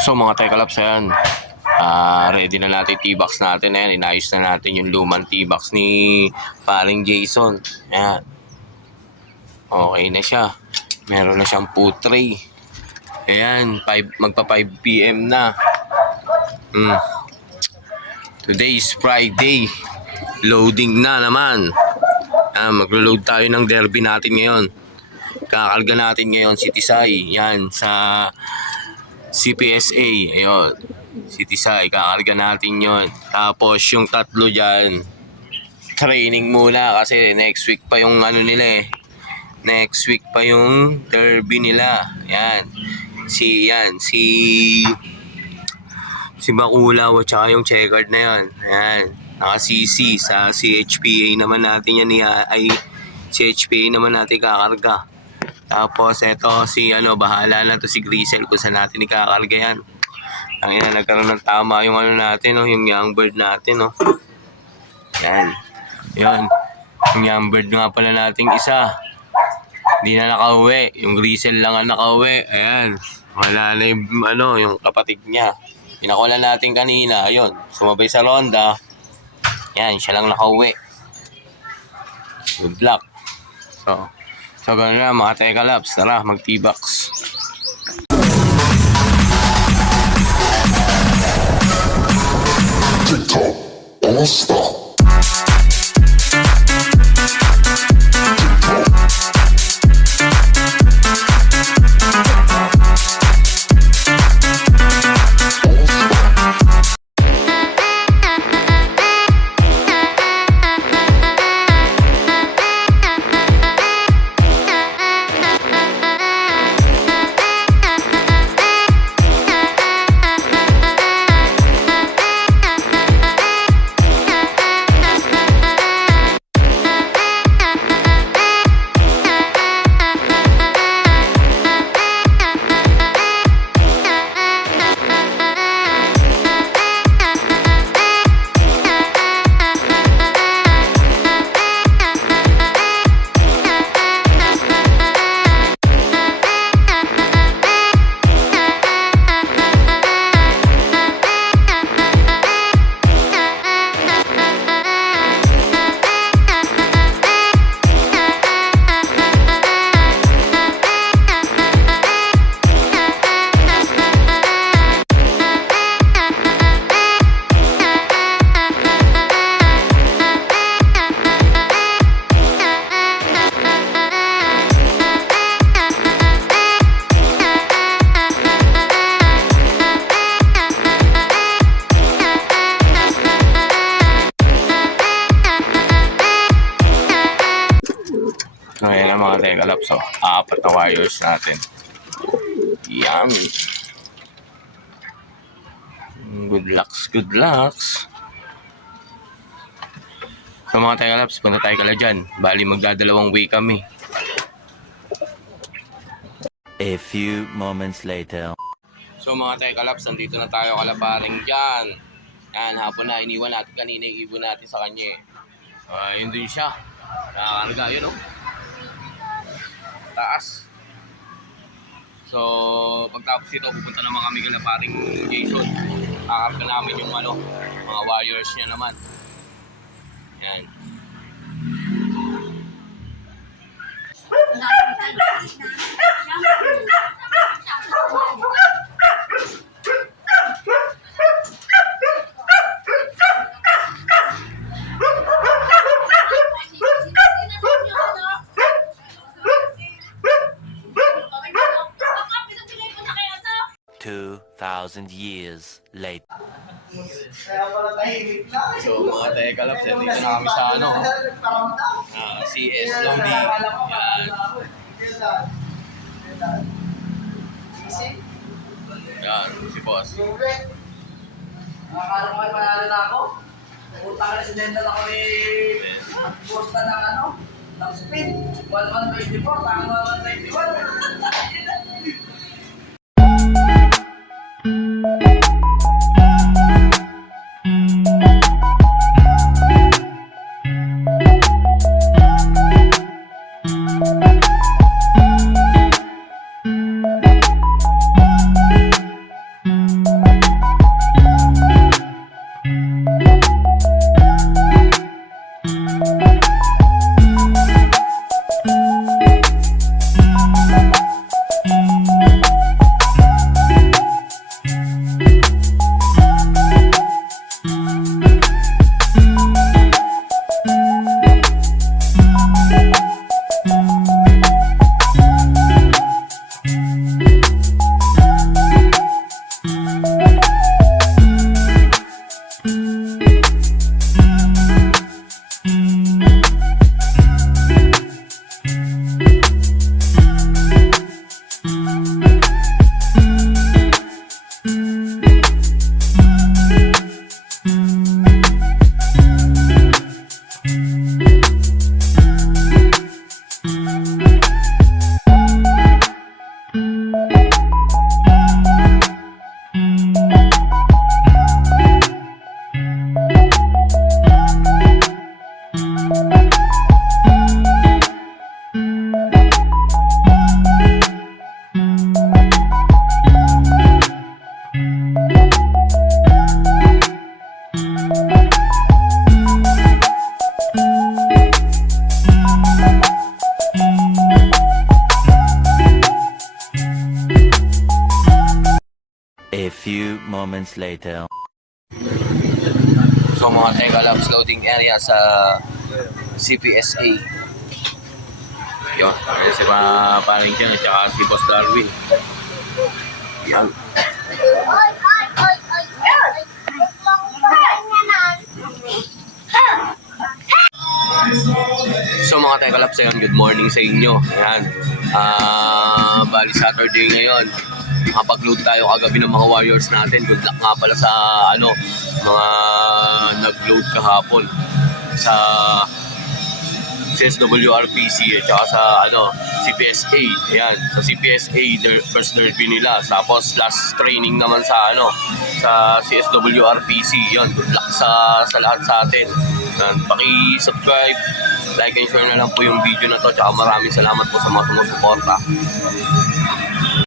So mga Tekalaps, ayan. Ready na natin T-box natin. Ayan, inayos na natin yung lumang T-box ni paring Jason. Ayan. Okay na siya. Meron na siyang food tray. Ayan, magpa 5 PM na. Today is Friday. Loading na naman. Maglo-load tayo ng derby natin ngayon. Kakarga natin ngayon si Tisay. Yan, sa CPSA. Ayun. Si Tisay, kakarga natin yon. Tapos yung tatlo dyan, training muna kasi next week pa yung ano nila eh. Next week pa yung derby nila. Yan. Si Bakulaw at saka yung checkered na yan. Ayan. Naka-CC sa CHPA naman natin yan. CHPA naman natin kakarga. Tapos eto bahala na to si Grisel kung saan natin ikakarga yan. Ang nagkaroon ng tama yung natin, yung young bird natin, Yan. Yan. Yung young bird nga pala nating isa. Hindi na nakauwi. Yung Grisel lang ang nakauwi. Ayan. Wala na yung kapatid niya. Pinakuha natin kanina. Ayun. Sumabay sa ronda. Yan. Siya lang nakauwi. Good luck. So gano'n na mga Tekalaps. Tara, mag-T-box. TikTok All-Star. Ayan ang mga Tekalaps. Apat na wires natin. Yummy. Good lucks. So mga Tekalaps, punta tayo kala dyan. Bali magdadalawang way kami. A few moments later. So mga Tekalaps, nandito na tayo kalaparing dyan. Yan, hapon na. Iniwan natin kanina yung ibon natin sa kanya. Yun din siya. Nakakarga yun taas. So pagtapos ito, pupunta naman kami kala paring Jason. Kakarga namin yung mga wires niya naman. Yan. Years later. So mga Tekalaps, dito na kami sa CS Loading. Yan, si boss. Nakakaroon ko ay manalo na ako. Pumunta ka na sa dental ako posta ng spin. 1124, tama 191. A few moments later. So mga Teka Labs loading area sa CPSA. Yun, si paring dyan at saka si Boss Darwin. Yan. So mga Teka Labs, ayun, good morning sa inyo. Ayan. Bali Saturday ngayon. Nakapag-load tayo kagabi ng mga warriors natin. Good luck nga pala sa mga nag-load kahapon sa SWRPC at saka sa CPSA. Ayan, sa CPSA first derby nila. Tapos last training naman sa sa CSWRPC. Yun, good luck sa lahat sa atin. Paki-subscribe, like and share na lang po yung video na to. Tsaka maraming salamat po sa mga sumusuporta.